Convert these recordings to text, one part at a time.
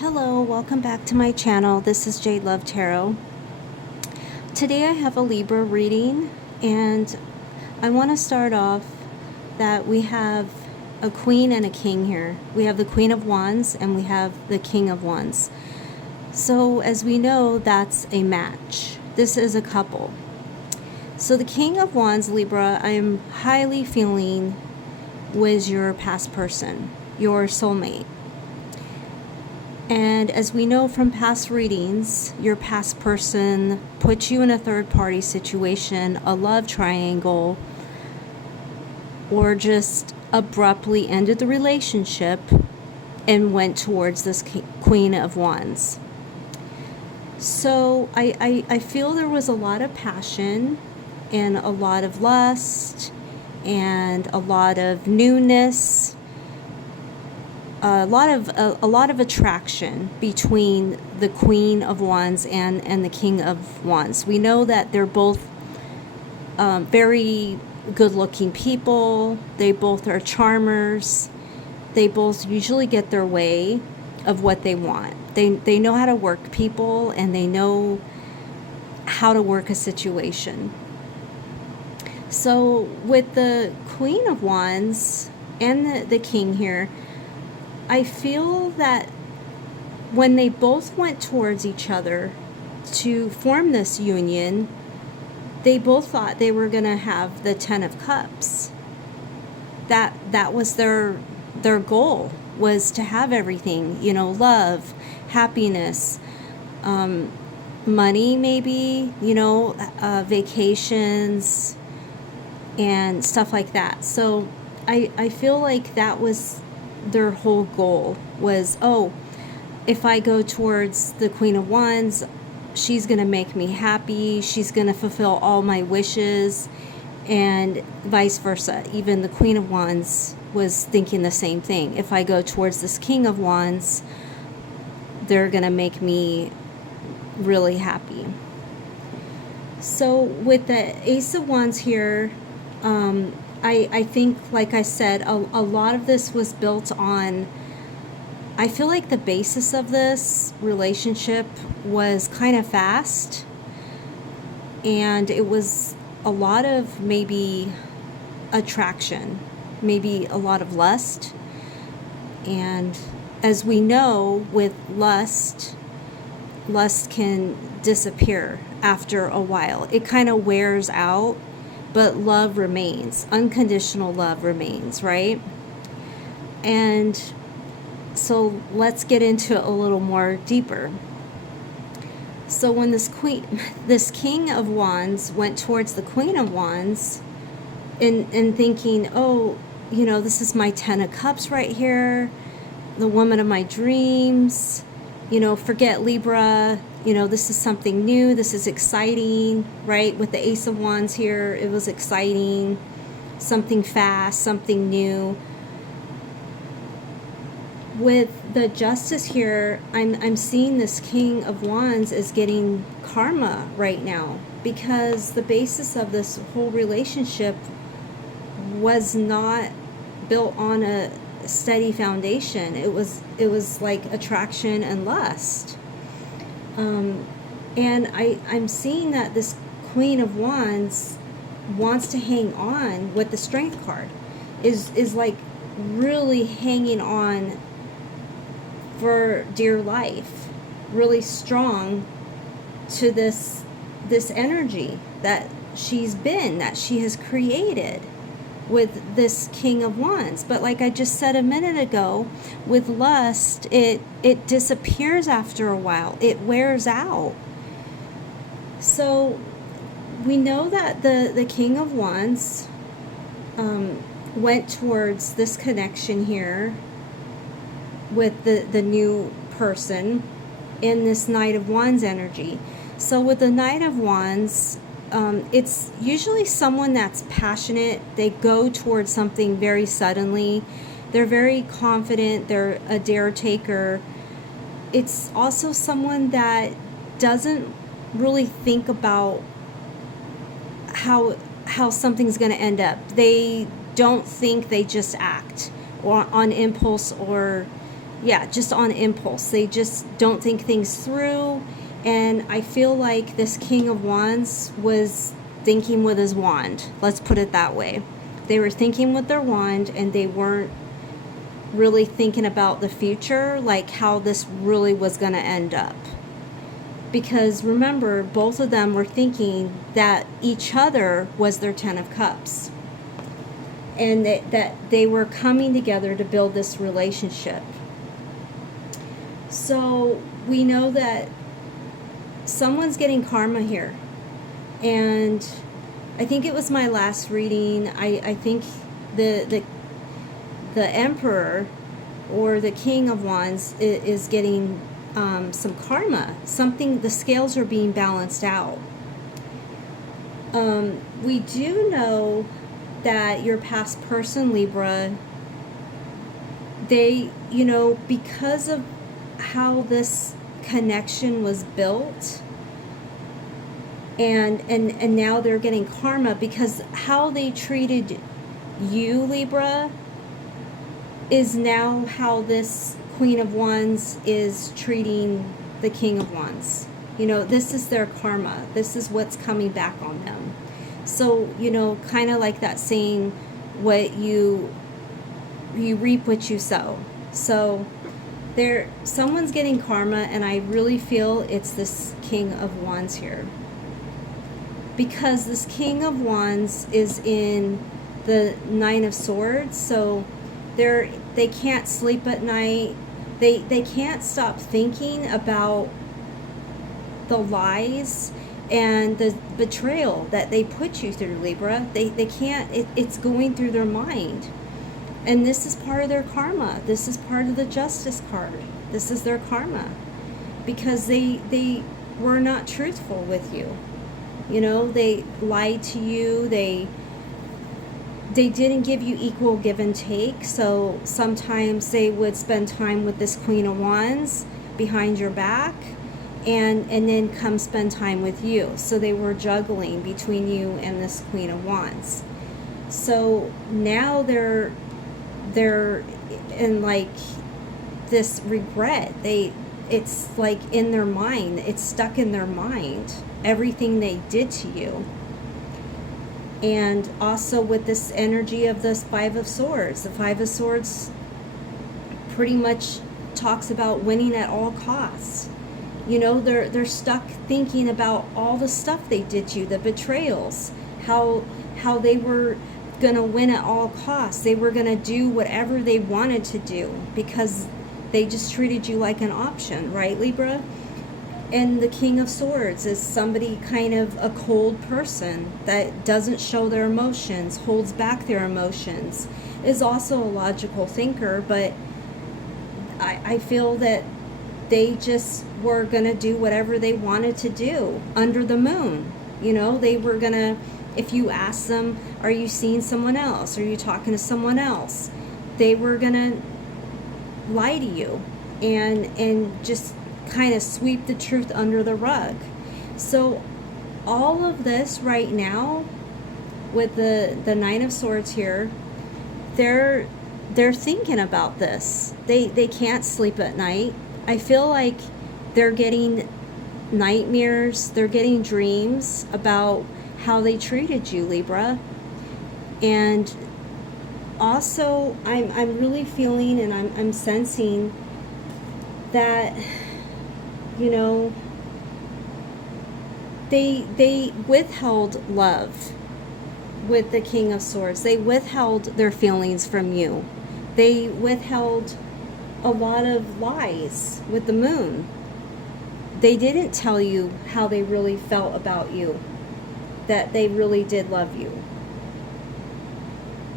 Hello, welcome back to my channel. This is Jade Love Tarot. Today I have a Libra reading, and I want to start off that we have a Queen and a King here. We have the Queen of Wands and we have the King of Wands. So as we know, that's a match. This is a couple. So the King of Wands, Libra, I am highly feeling was your past person, your soulmate. And as we know from past readings, your past person put you in a third-party situation, a love triangle, or just abruptly ended the relationship and went towards this Queen of Wands. So I feel there was a lot of passion and a lot of lust and a lot of newness, a lot of attraction between the Queen of Wands and the King of Wands. We know that they're both very good-looking people. They both are charmers. They both usually get their way of what they want. They know how to work people, and they know how to work a situation. So with the Queen of Wands and the King here, I feel that when they both went towards each other to form this union, they both thought they were going to have the Ten of Cups. That was their goal, was to have everything, love, happiness, money maybe, vacations and stuff like that. So I feel like that was their whole goal, was, oh, if I go towards the Queen of Wands, she's going to make me happy, she's going to fulfill all my wishes, and vice versa. Even the Queen of Wands was thinking the same thing. If I go towards this King of Wands, they're going to make me really happy. So with the Ace of Wands here, I think, like I said, a lot of this was built on, I feel like the basis of this relationship was kind of fast, and it was a lot of maybe attraction, maybe a lot of lust. And as we know, with lust can disappear after a while. It kind of wears out, but love remains. Unconditional love remains, right? And so let's get into it a little more deeper. So when this King of Wands went towards the Queen of Wands and thinking, oh, this is my Ten of Cups right here, the woman of my dreams, forget Libra, this is something new, this is exciting, right? With the Ace of Wands here, it was exciting, something fast, something new. With the Justice here, I'm seeing this King of Wands is getting karma right now, because the basis of this whole relationship was not built on a steady foundation. It was like attraction and lust. And I'm seeing that this Queen of Wands wants to hang on with the Strength card, is like really hanging on for dear life, really strong to this energy that she has created with this King of Wands. But like I just said a minute ago, with lust, it disappears after a while. It wears out. So we know that the King of Wands went towards this connection here with the new person in this Knight of Wands energy. So with the Knight of Wands, it's usually someone that's passionate. They go towards something very suddenly. They're very confident. They're a dare taker. It's also someone that doesn't really think about how something's going to end up. They don't think, they just act, or on impulse, or yeah, just on impulse. They just don't think things through. And I feel like this King of Wands was thinking with his wand. Let's put it that way. They were thinking with their wand, and they weren't really thinking about the future, like how this really was going to end up. Because remember, both of them were thinking that each other was their 10 of Cups. And that they were coming together to build this relationship. So we know that someone's getting karma here. And I think it was my last reading. I think the Emperor or the King of Wands is getting some karma. Something, the scales are being balanced out. We do know that your past person, Libra, they, because of how this connection was built, and now they're getting karma because how they treated you, Libra, is now how this Queen of Wands is treating the King of Wands. This is their karma. This is what's coming back on them. So, kind of like that saying, what you reap what you sow. So someone's getting karma, and I really feel it's this King of Wands here. Because this King of Wands is in the Nine of Swords, so they can't sleep at night. They can't stop thinking about the lies and the betrayal that they put you through, Libra. They can't, it's going through their mind. And this is part of their karma. This is part of the Justice card. This is their karma. Because they were not truthful with you. They lied to you. They didn't give you equal give and take. So sometimes they would spend time with this Queen of Wands behind your back, and then come spend time with you. So they were juggling between you and this Queen of Wands. So now they're in like this regret. It's like in their mind. It's stuck in their mind. Everything they did to you. And also with this energy of this Five of Swords. The Five of Swords pretty much talks about winning at all costs. They're stuck thinking about all the stuff they did to you, the betrayals, how they were going to win at all costs. They were going to do whatever they wanted to do because they just treated you like an option, right, Libra? And the King of Swords is somebody kind of a cold person that doesn't show their emotions, holds back their emotions, is also a logical thinker, but I feel that they just were going to do whatever they wanted to do under the moon. They were going to, if you ask them, are you seeing someone else? Are you talking to someone else? They were going to lie to you and just kind of sweep the truth under the rug. So all of this right now with the Nine of Swords here, they're thinking about this. They can't sleep at night. I feel like they're getting nightmares, they're getting dreams about how they treated you, Libra. And also I'm really feeling and I'm sensing that they withheld love with the King of Swords. They withheld their feelings from you. They withheld a lot of lies with the moon. They didn't tell you how they really felt about you, that they really did love you.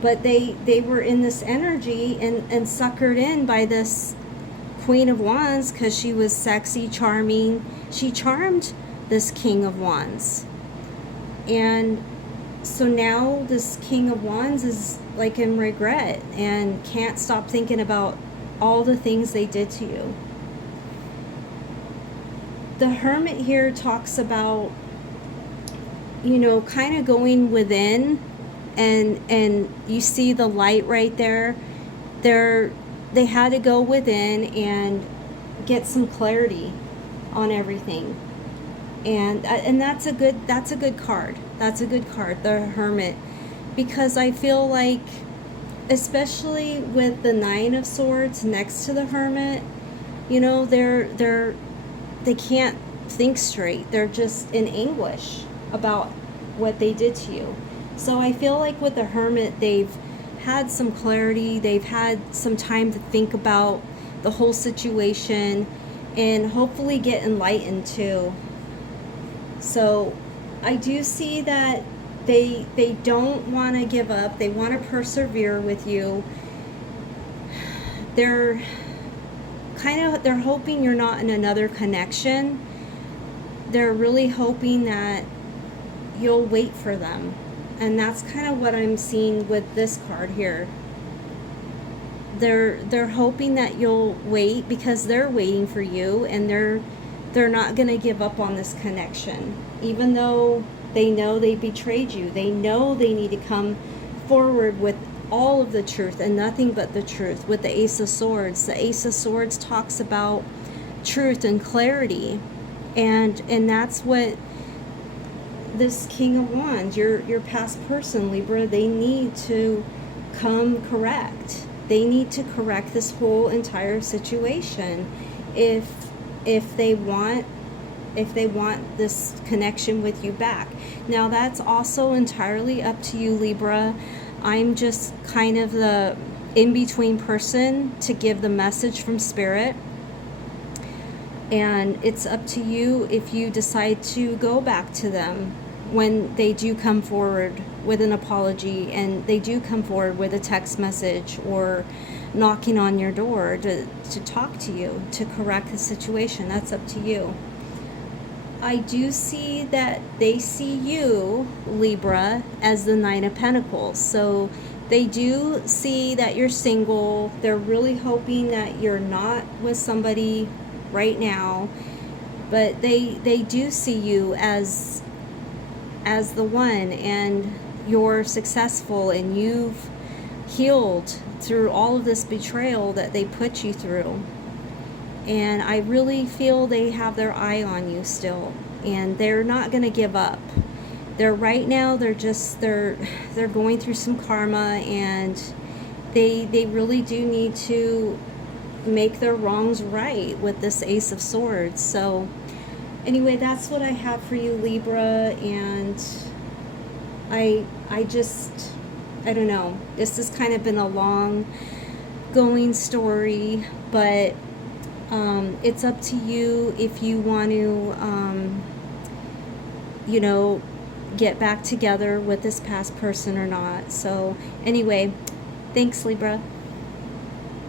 But they were in this energy and suckered in by this Queen of Wands because she was sexy, charming. She charmed this King of Wands. And so now this King of Wands is like in regret and can't stop thinking about all the things they did to you. The Hermit here talks about, kind of going within, and you see the light right there. They're they had to go within and get some clarity on everything. And that's a good card. That's a good card, the Hermit, because I feel like, especially with the Nine of Swords next to the Hermit, you know, they can't think straight. They're just in anguish about what they did to you. So I feel like with the Hermit, they've had some clarity. They've had some time to think about the whole situation and hopefully get enlightened too. So I do see that they don't want to give up. They want to persevere with you. They're hoping you're not in another connection. They're really hoping that you'll wait for them. And that's kind of what I'm seeing with this card here. They're hoping that you'll wait because they're waiting for you, and they're not going to give up on this connection. Even though they know they betrayed you, they know they need to come forward with all of the truth and nothing but the truth. With the Ace of Swords, the Ace of Swords talks about truth and clarity, and that's what this King of Wands, your past person, Libra, they need to come correct. They need to correct this whole entire situation if they want this connection with you back. Now that's also entirely up to you, Libra. I'm just kind of the in-between person to give the message from Spirit. And it's up to you if you decide to go back to them when they do come forward with an apology and they do come forward with a text message or knocking on your door to talk to you, to correct the situation. That's up to you. I do see that they see you, Libra, as the Nine of Pentacles. So they do see that you're single. They're really hoping that you're not with somebody right now, but they do see you as the one, and you're successful, and you've healed through all of this betrayal that they put you through. And I really feel they have their eye on you still, and they're not going to give up. They're going through some karma, and they really do need to make their wrongs right with this Ace of Swords. So anyway, that's what I have for you, Libra. And I don't know. This has kind of been a long going story, but it's up to you if you want to, get back together with this past person or not. So anyway, thanks, Libra.